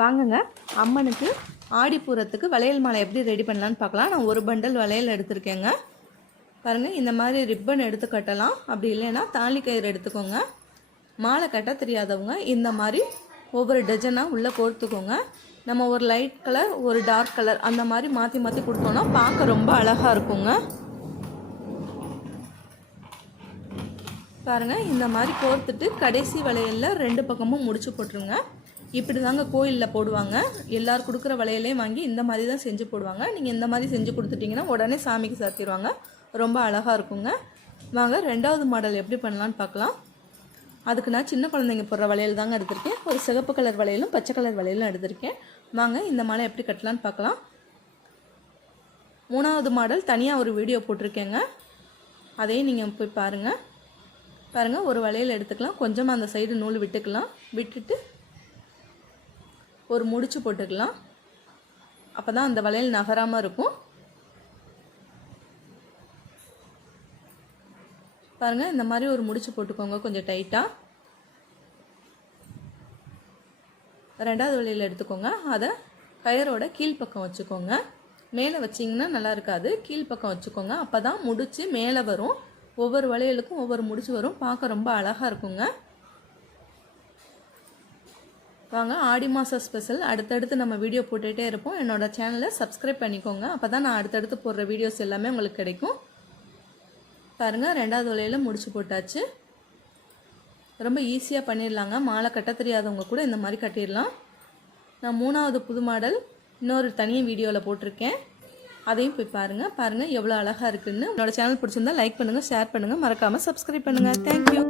வாங்குங்க அம்மனுக்கு ஆடிப்பூரத்துக்கு வளையல் மாலை எப்படி ரெடி பண்ணலான்னு பார்க்கலாம். நான் ஒரு பண்டல் வளையல் எடுத்திருக்கேங்க. பாருங்கள், இந்த மாதிரி ரிப்பன் எடுத்து கட்டலாம். அப்படி இல்லைன்னா தாலி கயிறு எடுத்துக்கோங்க. மாலை கட்ட தெரியாதவங்க இந்த மாதிரி ஒவ்வொரு டஜனாக உள்ளே கோர்த்துக்கோங்க. நம்ம ஒரு லைட் கலர் ஒரு டார்க் கலர் அந்த மாதிரி மாற்றி மாற்றி கொடுத்தோன்னா பார்க்க ரொம்ப அழகாக இருக்குங்க. பாருங்கள், இந்த மாதிரி கோர்த்துட்டு கடைசி வளையலில் 2 பக்கமும் முடிச்சு போட்டுருங்க. இப்படி தாங்க கோயிலில் போடுவாங்க. எல்லோரும் கொடுக்குற வளையலையும் வாங்கி இந்த மாதிரி தான் செஞ்சு போடுவாங்க. நீங்கள் இந்த மாதிரி செஞ்சு கொடுத்துட்டிங்கன்னா உடனே சாமிக்கு சாத்திடுவாங்க. ரொம்ப அழகாக இருக்குங்க. வாங்க 2வது மாடல் எப்படி பண்ணலான்னு பார்க்கலாம். அதுக்கு நான் சின்ன குழந்தைங்க போடுற வளையல் தாங்க எடுத்திருக்கேன். ஒரு சிகப்பு கலர் வளையலும் பச்சை கலர் வளையலும் எடுத்திருக்கேன். வாங்க இந்த மாலை எப்படி கட்டலான்னு பார்க்கலாம். 3வது மாடல் தனியாக ஒரு வீடியோ போட்டிருக்கேங்க. அதையும் நீங்கள் போய் பாருங்கள். ஒரு வளையல் எடுத்துக்கலாம். கொஞ்சமாக அந்த சைடு நூல் விட்டுக்கலாம். விட்டுட்டு ஒரு முடிச்சு போட்டுக்கலாம். அப்போ தான் அந்த வளையல் நகராமல் இருக்கும். பாருங்கள், இந்த மாதிரி ஒரு முடிச்சு போட்டுக்கோங்க கொஞ்சம் டைட்டாக. 2வது வளையல் எடுத்துக்கோங்க. அதை கயரோட கீழ்ப்பக்கம் வச்சுக்கோங்க. மேலே வச்சிங்கன்னா நல்லா இருக்காது. கீழ்ப்பக்கம் வச்சுக்கோங்க. அப்போ தான் முடிச்சு மேலே வரும். ஒவ்வொரு வளையலுக்கும் ஒவ்வொரு முடிச்சு வரும். பார்க்க ரொம்ப அழகாக இருக்குங்க. வாங்க, ஆடி மாதம் ஸ்பெஷல் அடுத்தடுத்து நம்ம வீடியோ போட்டுகிட்டே இருப்போம். என்னோடய சேனலை சப்ஸ்கிரைப் பண்ணிக்கோங்க. அப்போ தான் நான் அடுத்தடுத்து போடுற வீடியோஸ் எல்லாமே உங்களுக்கு கிடைக்கும். பாருங்கள், 2வது வளையலில் முடிச்சு போட்டாச்சு. ரொம்ப ஈஸியாக பண்ணிடலாங்க. மாலை கட்ட தெரியாதவங்க கூட இந்த மாதிரி கட்டிடலாம். நான் 3வது புது மாடல் இன்னொரு தனியாக வீடியோவில் போட்டிருக்கேன். அதையும் போய் பாருங்கள் எவ்வளோ அழகாக இருக்குதுன்னு. என்னோடய சேனல் பிடிச்சிருந்தா லைக் பண்ணுங்கள், ஷேர் பண்ணுங்கள், மறக்காமல் சப்ஸ்கிரைப் பண்ணுங்கள். தேங்க்யூ.